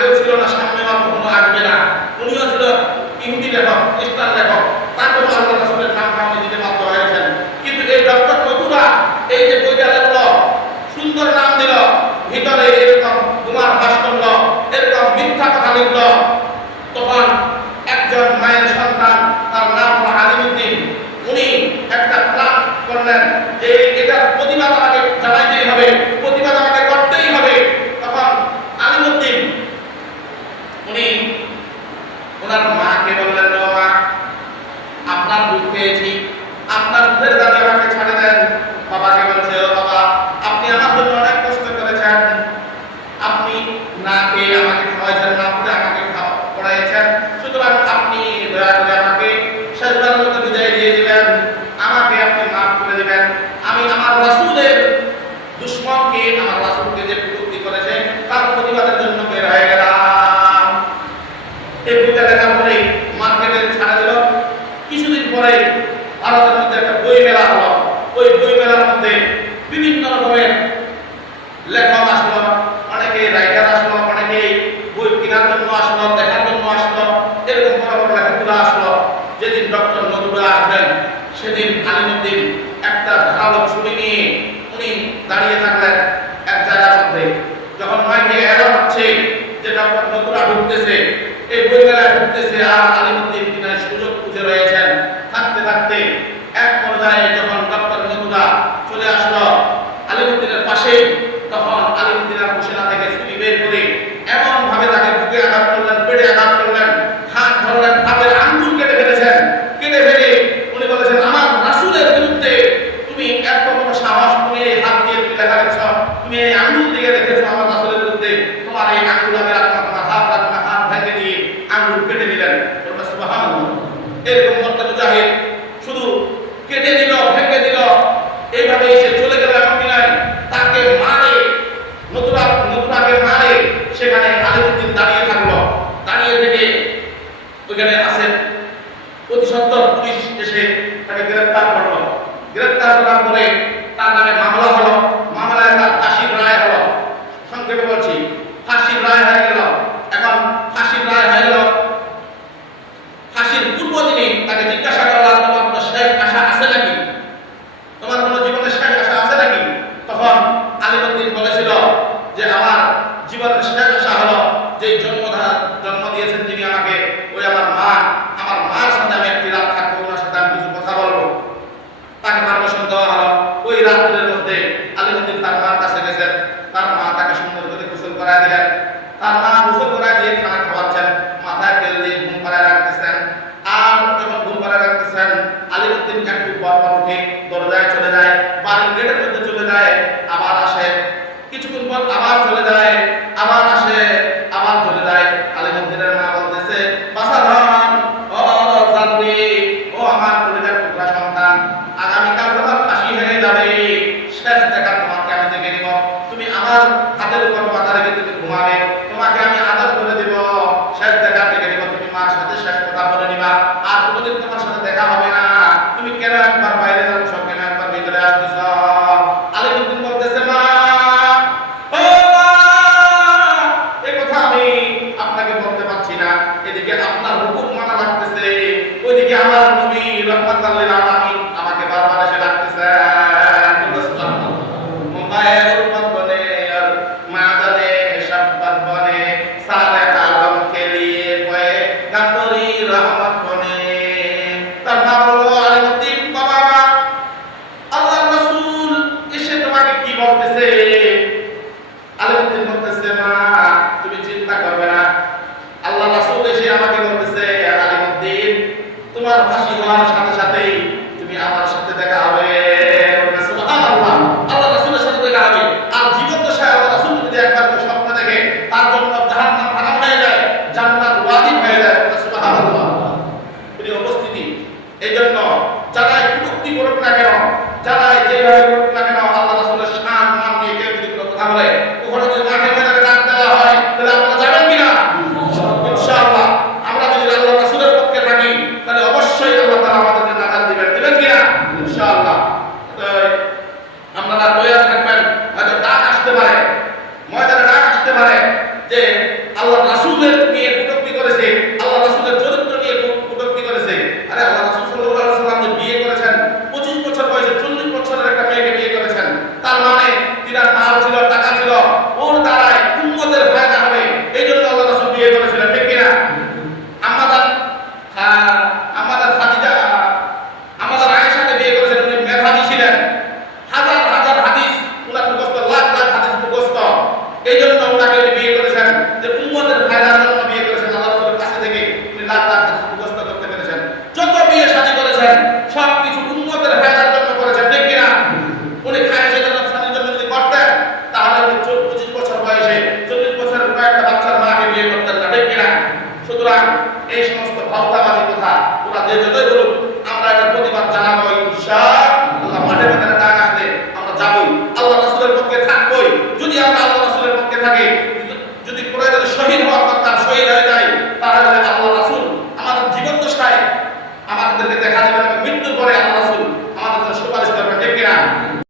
আগেও ছিল না, সামনে আর কখনো আসবে না। উনিও ছিল ইহুদি লেখক, খ্রিস্টান লেখক, তারপর আল্লাহ রাসূলের নাম কামে দিতে বাধ্য হয়েছেন। কিন্তু এই ডক্টর মতুরা এই যে বইটা লিখলো, সুন্দর নাম দিল, ভিতরে এরকম কুমার ভাস করলো, এরকম মিথ্যা কথা লিখলো। তখন একজন মায়ের সন্তান, তার নাম হলো আলিমউদ্দিন, উনি একটা প্ল্যান করলেন যে এটার প্রতিবাদ আমাকে জানাইতেই হবে, প্রতিবাদ আমাকে করতেই হবে। তখন আলিমউদ্দিন উনি ওনার মাকে বললেন, মা, আপনার দুধ পেয়েছি, আপনার দুধের দাবি আমাকে ছাড়ে দেন। বাবাকে বলছে, ও বাবা, আপনি আমার জন্য অনেক কষ্ট করেছেন, আপনি না খেয়ে আমাকে খাওয়াইছেন, না পড়ে আমাকে পড়াইছেন, সুতরাং আপনি দয়া করে আমাকে শেষবারের মতো বিদায় দিয়ে দিবেন, আমাকে আপনি মাফ করে দিবেন। আমি আমার রাসূলের দুশমনকে, আমার রাসূলকে যে কটূক্তি করেছে তার প্রতিবাদের জন্য বের হয়ে গেলাম। এই বইটা লেখার পরে মার্কেটে ছাড়া দিল। কিছুদিন পরে ভারতের মধ্যে একটা বই মেলা হলো। ওই বই মেলার মধ্যে বিভিন্ন রকমের লেখক আসলো, অনেকে রাইটার আসলো, অনেকে বই কেনার জন্য আসলো, দেখার জন্য আসলো, এরকম বড় বড় লেখকগুলো আসলো। যেদিন ডক্টর মধুরা আসবেন সেদিন আলিমউদ্দিন একটা ধারালো ছুরি নিয়ে উনি দাঁড়িয়ে থাকলেন এক জায়গার মধ্যে। যখন মাইকে এলান হচ্ছে যে ডক্টর মধুরা ঢুকতেছে, এই বই মেলায় ঢুকতেছে, আর আলিমউদ্দিন তিনি সুযোগ খুঁজে রয়েছেন। থাকতে থাকতে এক পর্যায়ে যখন ডক্টর মধুরা চলে আসলো আলিমউদ্দিনের পাশে, তখন আলিমউদ্দিনের হোসেনা থেকে ছুরি বের করে এমন ভাবে তাকে বুকে আঘাত করলেন, পেটে আঘাত করলেন, হাত ধরলেন, হাতের আঙ্গুল কেটে ফেলেছেন। কেটে ফেলে উনি বলেছেন, আমার রাসূলের বিরুদ্ধে তুমি এত বড় সাহস, তুমি এই হাত দিয়ে তুমি লেখা লিখছ, তুমি এই আঙ্গুল দিয়ে রেখেছো আমার রাসূলের বিরুদ্ধে, তোমার এই আঙ্গুল আমি রাখলাম না, হাত রাখলাম না, হাত ভেঙে দিয়ে আঙ্গুল কেটে দিলেন। সুবহানাল্লাহ। এরকম মর্তে মুজাহিদ শুধু কেটে দিল, ভেঙে দিল, এইভাবে এসে চলে গেল এমন নয়, তাকে মারে, নতুরাকে মারে। সেখানে আলিমউদ্দিন দাঁড়িয়ে থাকলো, দাঁড়িয়ে থেকে ওইখানে আছেন অতি সত্বর পুলিশ এসে তাকে গ্রেফতার করলো। গ্রেফতার করার পরে তার নামে মামলা হলো, মামলায় তার ফাঁসির রায় হলো। সংক্ষেপে বলছি, ফাঁসির রায় হয়ে গেল। এখন ফাঁসির রায় হয়ে গেল, ফাঁসির পূর্ব দিনে তাকে জিজ্ঞাসা করলাম, তোমার কোনো শেষ আশা আছে নাকি, তোমার কোনো জীবনের শেষ আশা আছে নাকি? তখন আলিমউদ্দিন বলেছিল যে আমার জীবনের শেষ আশা হলো যে জন্ম দিয়েছেন যিনি আমাকে, ওই আমার মা, আমার মার সাথে আমি একটি রাত থাকবো, ওনার সাথে আমি কিছু কথা বলবো। তাকে পারমিশন দেওয়া হলো। ওই রাতের মধ্যে আলিমউদ্দিন তার মার কাছে গেছেন, তার মা তাকে সুন্দর করে গোসল করায় দিলেন। তার মা গোসল করায় দিয়ে খানা খাওয়াচ্ছেন, মাথায় তেল দিয়ে ঘুম পাড়ায় রাখতেছেন। আর যখন ঘুম পাড়ায় রাখতেছেন, আলিমউদ্দিন একটু পর পর উঠে দরজায় চলে যায়, বাড়ির গেটের মধ্যে চলে যায়, আবার আসে, কিছুক্ষণ পর আবার চলে যায়, আবার আসে, আবার চলে যায়। আলিমউদ্দিনের মা বলতেছে, বাসাধন, ও জাদরি, ও আমার পরিবার টুকরা সন্তান, আগামীকাল তোমার ফাঁসি হয়ে যাবে, শেষ দেখা তোমাকে আমি দেখে নিব, তুমি আমার হাতের উপর মাথা রেখে তুমি ঘুমাবে, তোমাকে আমি সুতরাং এই সমস্ত ভাওতাবাজি কথা ওরা যে যতই বলুক আমরা এটা প্রতিবাদ জানাবো ইনশাআল্লাহ। মাঠে মাঠে ডাক আসলে আমরা যাবই, আল্লাহ রাসূলের পক্ষে থাকবই। যদি আমরা আল্লাহ রাসূলের পক্ষে থাকি